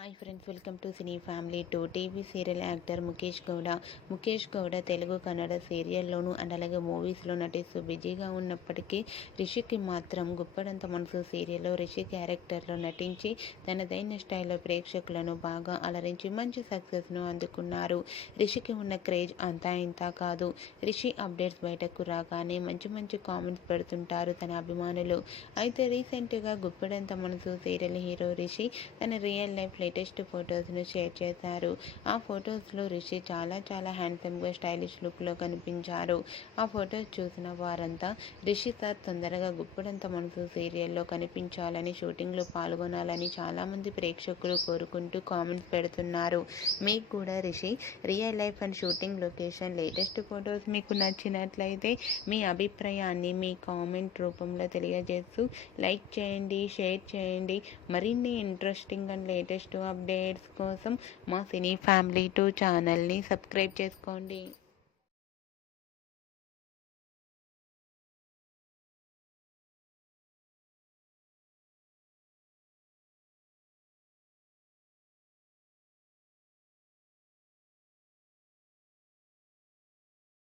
Hi friends, welcome to cine family two. TV serial actor Mukesh Gowda Telugu Kannada సీరియల్లోనూ and అలాగే మూవీస్లో నటిస్తూ బిజీగా ఉన్నప్పటికీ రిషికి మాత్రం గుప్పడంత మనసు సీరియల్లో రిషి క్యారెక్టర్లో నటించి తనదైన స్టైల్లో ప్రేక్షకులను బాగా అలరించి మంచి సక్సెస్ను అందుకున్నారు. రిషికి ఉన్న క్రేజ్ అంతా ఇంతా కాదు. రిషి అప్డేట్స్ బయటకు రాగానే మంచి మంచి కామెంట్స్ పెడుతుంటారు తన అభిమానులు. అయితే రీసెంట్గా గుప్పడంత మనసు సీరియల్ హీరో రిషి తన రియల్ లైఫ్ లేటెస్ట్ ఫొటోస్ను షేర్ చేశారు. ఆ ఫొటోస్లో రిషి చాలా హ్యాండ్సమ్గా స్టైలిష్ లుక్లో కనిపించారు. ఆ ఫొటోస్ చూసిన వారంతా రిషి సార్ తొందరగా గుప్పడంత మనసు సీరియల్లో కనిపించాలని, షూటింగ్లో పాల్గొనాలని చాలామంది ప్రేక్షకులు కోరుకుంటూ కామెంట్స్ పెడుతున్నారు. మీకు కూడా Rishi real life and shooting location latest photos మీకు నచ్చినట్లయితే మీ అభిప్రాయాన్ని మీ కామెంట్ రూపంలో తెలియజేస్తూ లైక్ చేయండి, షేర్ చేయండి. మరిన్ని ఇంట్రెస్టింగ్ అండ్ లేటెస్ట్ అప్డేట్స్ కోసం మా సినీ ఫ్యామిలీ 2 ఛానల్ని సబ్స్క్రైబ్ చేసుకోండి.